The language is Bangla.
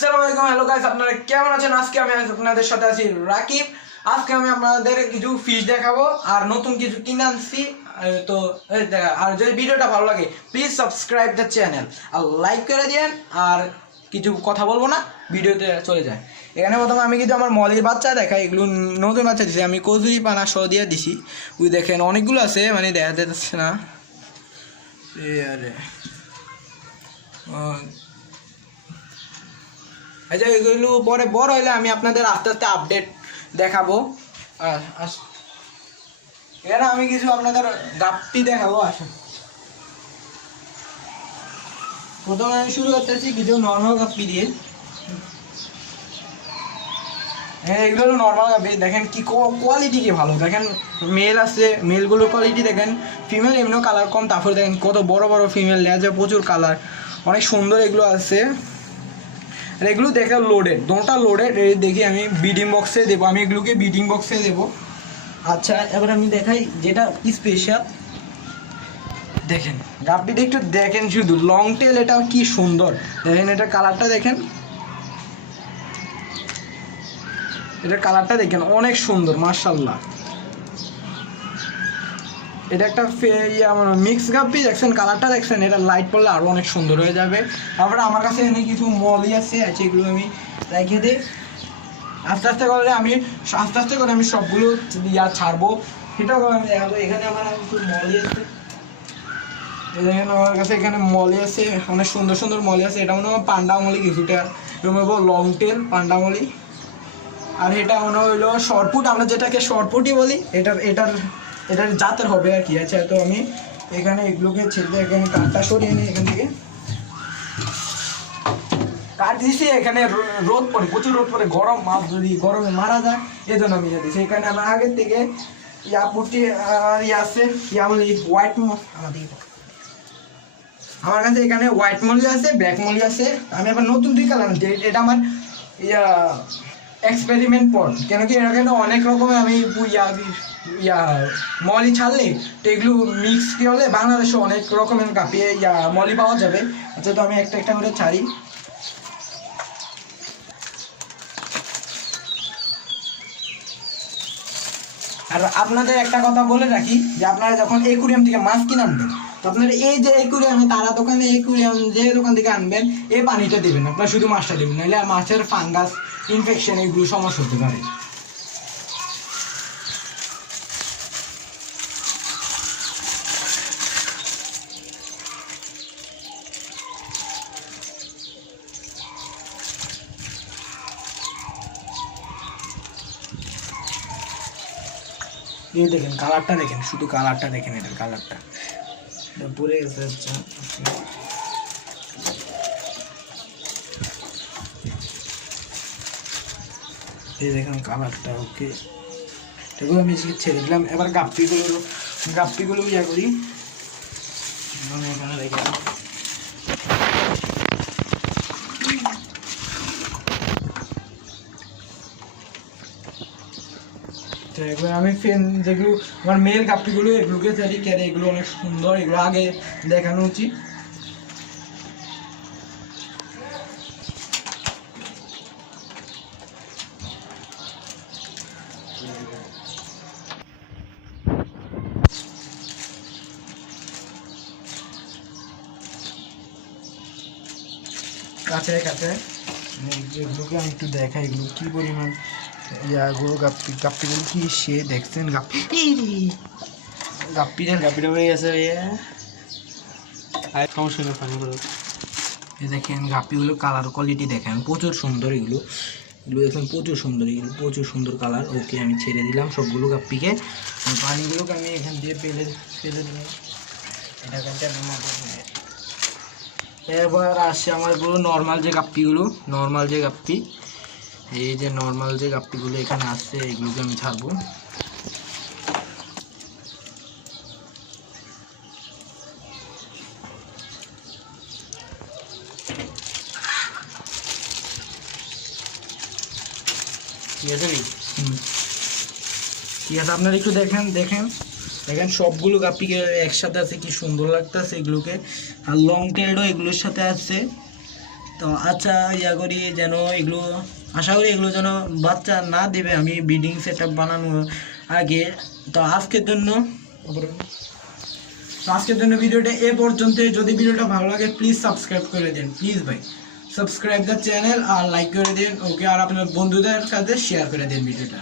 আসসালামু আলাইকুম, হ্যালো গাইস, আপনারা কেমন আছেন? আজকে আমি আপনাদের সাথে আছি রাকিব। আজকে আমি আপনাদের কিছু ফিশ দেখাবো আর নতুন কিছু কিনে আনছি। তো আর যদি ভিডিওটা ভালো লাগে প্লিজ সাবস্ক্রাইব দ্য চ্যানেল আর লাইক করে দিয়েন। আর কিছু কথা বলবো না, ভিডিওতে চলে যায়। এখানে প্রথমে আমি কিন্তু আমার মলের বাচ্চা দেখাই, এগুলো নতুন বাচ্চা দিছি আমি, কচুরি পানা সহ দিয়ে দিছি। ওই দেখেন অনেকগুলো আছে, মানে দেখা যাচ্ছে না। আচ্ছা, এগুলো পরে বড় হইলে আমি আপনাদের আস্তে আস্তে আপডেট দেখাবো। এখানে আমি কিছু আপনাদের গাপ্পি দেখাবো। আসেন, প্রথমে আমি শুরু করতেছি কিছু নর্মাল গাপ্পি দিয়ে। হ্যাঁ, এগুলো হলো নর্মাল গাপ্পি। দেখেন কি কোয়ালিটি কি ভালো, দেখেন মেল আছে, মেলগুলোর কোয়ালিটি দেখেন। ফিমেল এমনিও কালার কম, তারপরে দেখেন কত বড় বড় ফিমেল, লেজে প্রচুর কালার, অনেক সুন্দর এগুলো আছে। আর এগুলো দেখে লোডেড, দুটো লোডেড। দেখি আমি বিডিং বক্সে দেবো, আমি এগুলোকে বিডিং বক্সে দেবো। আচ্ছা, এবার আমি দেখাই যেটা স্পেশাল। দেখেন গাপ্পিটা একটু দেখেন, শুধু লং টেল, এটা কি সুন্দর। দেখেন এটা কালারটা দেখেন, এটার কালারটা দেখেন অনেক সুন্দর, মাশাআল্লাহ। এটা একটা মিক্স গাপ্পি, দেখছেন কালারটা দেখছেন, এটা লাইট পড়লে আরও অনেক সুন্দর হয়ে যাবে। তারপরে আমার কাছে এনে কিছু মলি আছে, এগুলো আমি রেখে দিই। আস্তে আস্তে করে আমি সবগুলো ছাড়বো, সেটাও আমি দেখাবো। এখানে আমার কিছু মলি আছে, দেখেন আমার কাছে এখানে মলি আছে, অনেক সুন্দর সুন্দর মলি আছে। এটা মনে হয় পান্ডা মলি, কিছুটা লং টেল পান্ডা মলি। আর এটা মনে হইলো শর্টপুট, আমরা যেটাকে শর্টপুটই বলি, এটার জাতের হবে আর কি। আচ্ছা, তো আমি এখানে এগুলোকে ছেড়ে এখানে কাঠটা সরিয়ে নিই, এখান থেকে কাঠ দিয়েছি। এখানে রোদ পড়ে, প্রচুর রোদ পড়ে, গরম, মাছ যদি গরমে মারা যায় এই জন্য আমি দিয়েছি। এখানে আমার আগের থেকে পুটি আর আছে বলি হোয়াইট আমার কাছে এখানে হোয়াইট মলি আছে, ব্ল্যাক মলি আছে। আমি আবার নতুন দুই কালার, এটা আমার এক্সপেরিমেন্ট পট, কেন কি এখানে অনেক রকমের আমি মলি ছাড়লে তো এগুলো মিক্স কি হলে বাংলাদেশে অনেক রকমের গাপ্পি মলি পাওয়া যাবে। আচ্ছা, তো আমি একটা একটা করে ছাড়ি। আর আপনাদের একটা কথা বলে রাখি, যে আপনারা যখন একুরিয়াম থেকে মাছ কিনে আনবেন, তো আপনারা এই যে একুরিয়ামে তারা দোকানে একুরিয়াম যে দোকান থেকে আনবেন, এই পানিটা দেবেন, আপনারা শুধু মাছটা দেবেন, নাহলে মাছের ফাঙ্গাস ইনফেকশন এগুলো সমস্যা হতে পারে। এই দেখেন কালারটা দেখেন, শুধু কালারটা দেখেন, এটার কালারটা পরে গেছে। আচ্ছা, এই দেখেন কালারটা, ওকে। এগুলো আমি ছেড়ে দিলাম। এবার গাপ্পিগুলো ইয়া করি, এখানে রেখে দিই। এগুলো আমি যেগুলো আমার মেল গাপ্পিগুলো, এগুলোকে চাই কেন, এগুলো অনেক সুন্দর, এগুলো আগে দেখানো উচিত। কাছে যেগুলোকে আমি একটু দেখাই, এগুলো কি পরিমাণ গরু গাপ্পিগুলো কি সে দেখছেন। গাপ্পিটা হয়ে গেছে, দেখেন গাপ্পিগুলো কালার কোয়ালিটি দেখেন প্রচুর সুন্দর। এগুলো দেখেন প্রচুর সুন্দর, এগুলো প্রচুর সুন্দর কালার। ওকে, আমি ছেড়ে দিলাম সবগুলো গাপ্পিকে। পানিগুলোকে আমি এখান দিয়ে ফেলে দিলাম। এবার আসছে আমার এগুলো নর্মাল যে গাপ্পিগুলো, এই যে নর্মাল যে গাপ্পিগুলো এখানে আসছে, এগুলোকে আমি ছাড়বো। ঠিক আছে, ঠিক আছে, আপনারা একটু দেখেন সবগুলো গাপ্পিকে একসাথে আছে, কি সুন্দর লাগতেছে এগুলোকে। আর লং টেলও এগুলোর সাথে আছে। তো আচ্ছা ইয়া করি যেন এগুলো, আশা করি এগুলো যেন বাচ্চা না দেবে আমি ব্রিডিং সেট আপ বানানোর আগে। তো আজকের জন্য ভিডিওটা এ পর্যন্ত। যদি ভিডিওটা ভালো লাগে প্লিজ সাবস্ক্রাইব করে দেন, প্লিজ ভাই সাবস্ক্রাইব দ্য চ্যানেল আর লাইক করে দিন, ওকে, আর আপনার বন্ধুদের সাথে শেয়ার করে দিন ভিডিওটা।